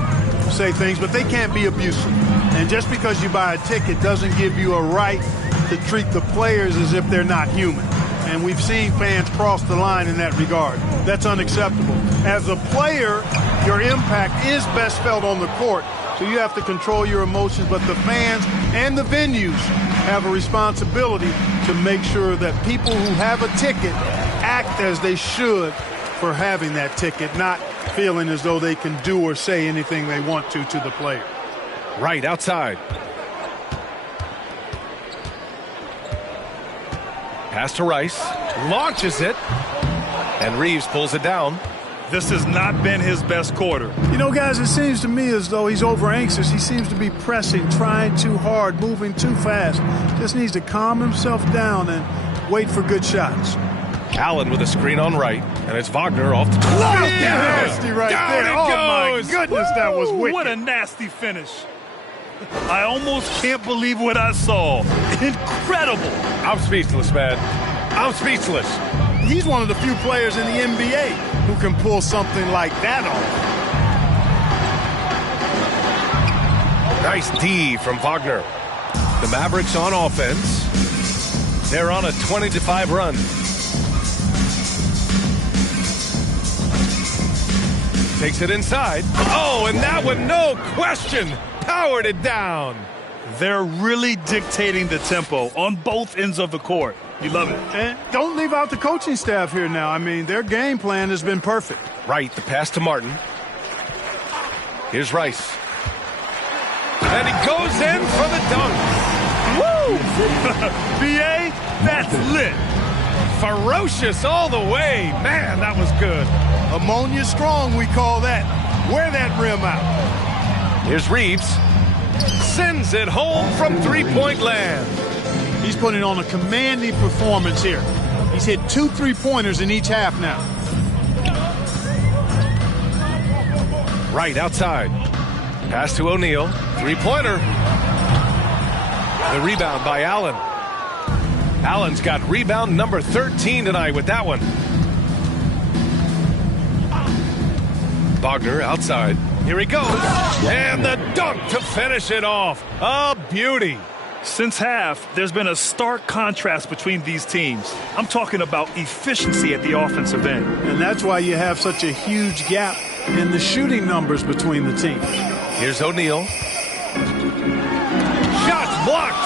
say things, but they can't be abusive. And just because you buy a ticket doesn't give you a right to treat the players as if they're not human. And we've seen fans cross the line in that regard. That's unacceptable. As a player, your impact is best felt on the court, so you have to control your emotions, but the fans and the venues have a responsibility to make sure that people who have a ticket act as they should for having that ticket, not feeling as though they can do or say anything they want to the player. Right outside. Pass to Rice. Launches it. And Reeves pulls it down. This has not been his best quarter. You know, guys, it seems to me as though he's over anxious. He seems to be pressing, trying too hard, moving too fast. Just needs to calm himself down and wait for good shots. Allen with a screen on right, and it's Wagner off the top. Nasty right Down there. it Oh, goes. my goodness, that was wicked. What a nasty finish. I almost can't believe what I saw. Incredible. I'm speechless, man. I'm speechless. He's one of the few players in the NBA who can pull something like that off. Nice D from Wagner. The Mavericks on offense. They're on a 20-5 run. Takes it inside. Oh, and that one, no question, powered it down. They're really dictating the tempo on both ends of the court. You love it. And don't leave out the coaching staff here now. I mean, their game plan has been perfect. Right, the pass to Martin. Here's Rice. And he goes in for the dunk. Woo! BA, that's lit. Ferocious all the way. Man, that was good. Ammonia strong, we call that. Wear that rim out. Here's Reeves. Sends it home from three-point land. He's putting on a commanding performance here. He's hit 2 3-pointers in each half now. Right outside. Pass to O'Neal. Three-pointer. The rebound by Allen. Allen's got rebound number 13 tonight with that one. Wagner outside. Here he goes. And the dunk to finish it off. A beauty. Since half, there's been a stark contrast between these teams. I'm talking about efficiency at the offensive end. And that's why you have such a huge gap in the shooting numbers between the teams. Here's O'Neal. Shots blocked.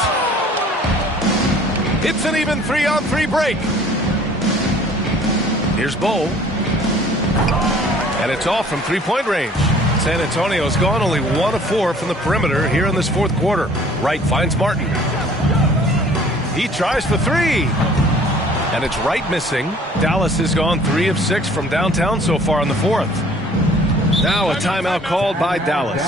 It's an even 3-on-3 break. Here's Bowl. And it's off from three-point range. San Antonio's gone only 1 of 4 from the perimeter here in this fourth quarter. Wright finds Martin. He tries for three. And it's right missing. Dallas has gone 3 of 6 from downtown so far in the fourth. Now a timeout called by Dallas.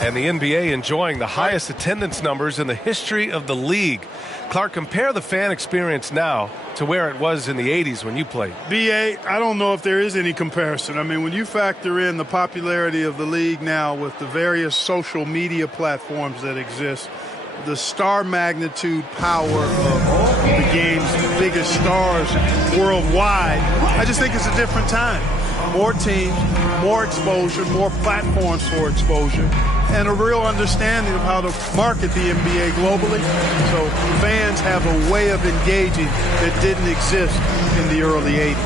And the NBA enjoying the highest attendance numbers in the history of the league. Clark, compare the fan experience now to where it was in the 80s when you played. B.A., I don't know if there is any comparison. I mean, when you factor in the popularity of the league now with the various social media platforms that exist, the star magnitude power of the game's biggest stars worldwide, I just think it's a different time. More teams, more exposure, more platforms for exposure, and a real understanding of how to market the NBA globally. So fans have a way of engaging that didn't exist in the early 80s.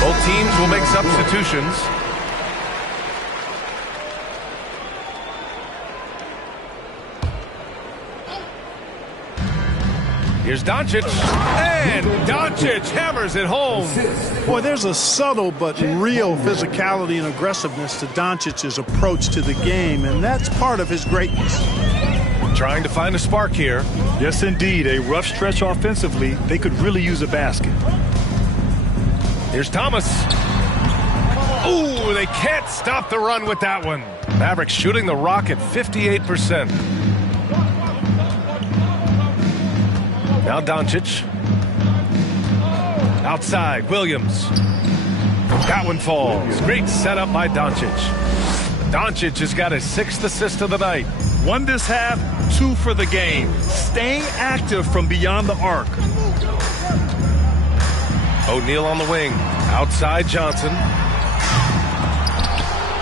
Both teams will make substitutions. Here's Doncic, and Doncic hammers it home. Boy, there's a subtle but real physicality and aggressiveness to Doncic's approach to the game, and that's part of his greatness. Trying to find a spark here. Yes, indeed. A rough stretch offensively. They could really use a basket. Here's Thomas. Ooh, they can't stop the run with that one. Mavericks shooting the rock at 58%. Now Doncic. Outside, Williams. That one falls. Great setup by Doncic. Doncic has got his 6th assist of the night. 1 this half, 2 for the game. Staying active from beyond the arc. O'Neal on the wing. Outside Johnson.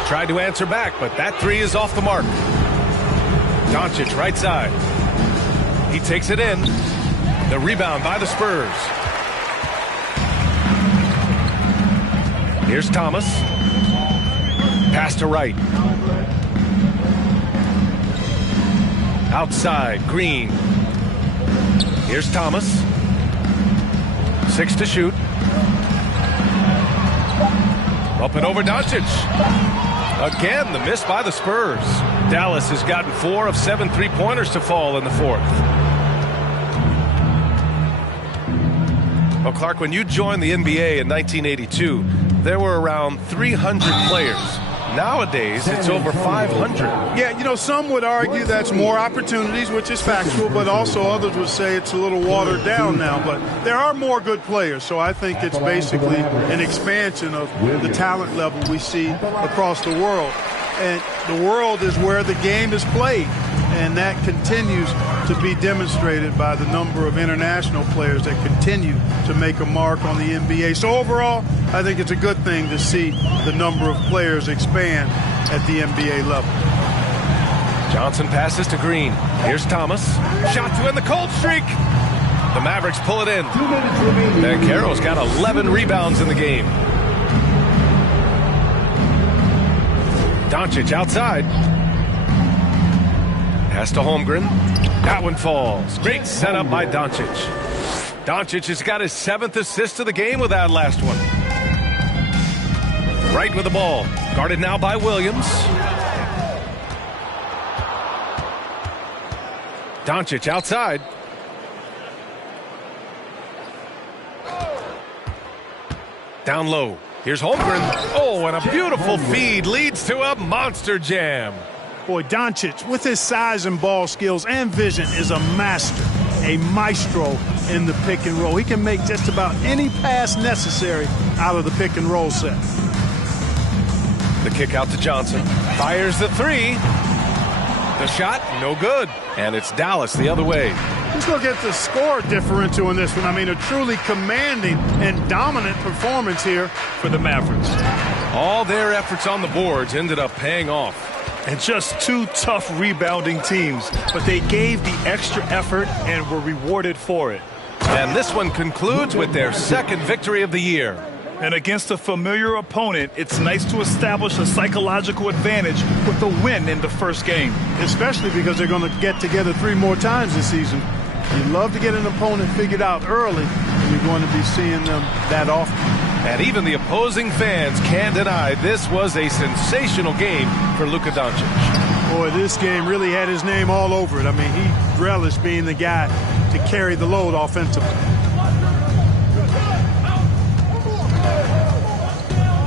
Tried to answer back, but that 3 is off the mark. Doncic right side. He takes it in. The rebound by the Spurs. Here's Thomas. Pass to right. Outside, Green. Here's Thomas. 6 to shoot. Up and over Doncic. Again, the miss by the Spurs. Dallas has gotten 4 of 7 3-pointers to fall in the fourth. Well, Clark, when you joined the NBA in 1982, there were around 300 players. Nowadays, it's over 500. Yeah, you know, some would argue that's more opportunities, which is factual, but also others would say it's a little watered down now. But there are more good players, so I think it's basically an expansion of the talent level we see across the world. And the world is where the game is played, and that continues to be demonstrated by the number of international players that continue to make a mark on the NBA. So overall, I think it's a good thing to see the number of players expand at the NBA level. Johnson passes to Green. Here's Thomas. Shot to end the cold streak. The Mavericks pull it in. Banchero's got 11 rebounds in the game. Doncic outside. Pass to Holmgren. That one falls. Great setup by Doncic. Doncic has got his 7th assist of the game with that last one. Right with the ball. Guarded now by Williams. Doncic outside. Down low. Here's Holmgren. Oh, and a beautiful feed leads to a monster jam. Boy, Doncic, with his size and ball skills and vision, is a master, a maestro in the pick and roll. He can make just about any pass necessary out of the pick and roll set. The kick out to Johnson. Fires the 3. The shot, no good. And it's Dallas the other way. Let's look at the score differential in this one. I mean, a truly commanding and dominant performance here for the Mavericks. All their efforts on the boards ended up paying off. And just 2 tough rebounding teams, but they gave the extra effort and were rewarded for it. And this one concludes with their 2nd victory of the year. And against a familiar opponent, it's nice to establish a psychological advantage with a win in the first game. Especially because they're going to get together 3 more times this season. You love to get an opponent figured out early, and you're going to be seeing them that often. And even the opposing fans can't deny this was a sensational game for Luka Doncic. Boy, this game really had his name all over it. I mean, he relished being the guy to carry the load offensively.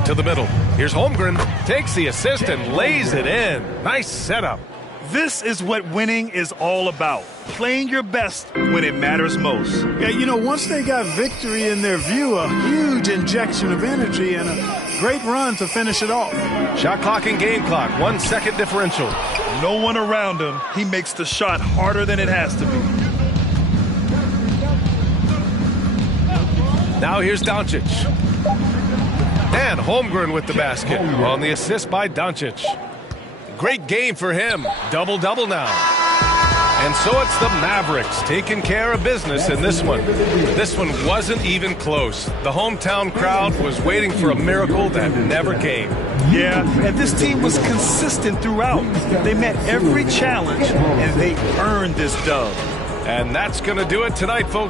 To the middle. Here's Holmgren. Takes the assist and lays it in. Nice setup. This is what winning is all about. Playing your best when it matters most. Yeah, you know, once they got victory in their view, a huge injection of energy and a great run to finish it off. Shot clock and game clock. 1 second differential. No one around him. He makes the shot harder than it has to be. Now here's Doncic. And Holmgren with the basket on the assist by Doncic. Great game for him. Double-double now. And so it's the Mavericks taking care of business in this one. This one wasn't even close. The hometown crowd was waiting for a miracle that never came. Yeah, and this team was consistent throughout. They met every challenge, and they earned this dub. And that's going to do it tonight, folks.